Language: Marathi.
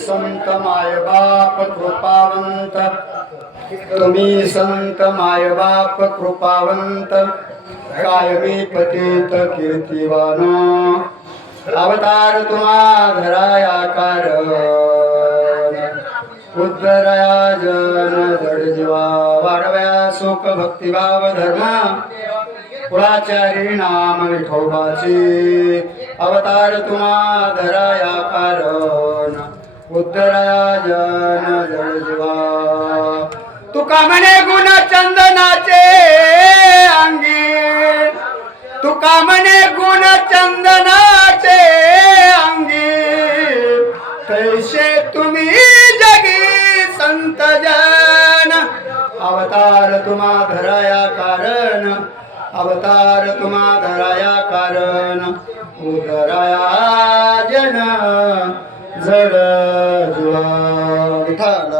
संत माय बाप कृपावंत, तुम्ही संत माय बाप कृपावंत, कायमी पतित कीर्तिवान, अवतार तुम्हा धराया कारण, उद्धराया जन जड जीवा, वाढव्या सुख भक्तिभाव धर्म, कुळाचारी नाम विठोबाची, अवतार तुम्हा धराया कारण, उद्धराया जन जड जीवा. तुका म्हणे गुण चंदनाचे अंगी, तुका म्हणे गुण चंदनाचे अंगी, तैसे तुम्ही जगी संत जन, अवतार तुम्हा धराया कारण, अवतार तुम्हा धराया कारण, उद्धराया जन जड जीवा. विठ्ठल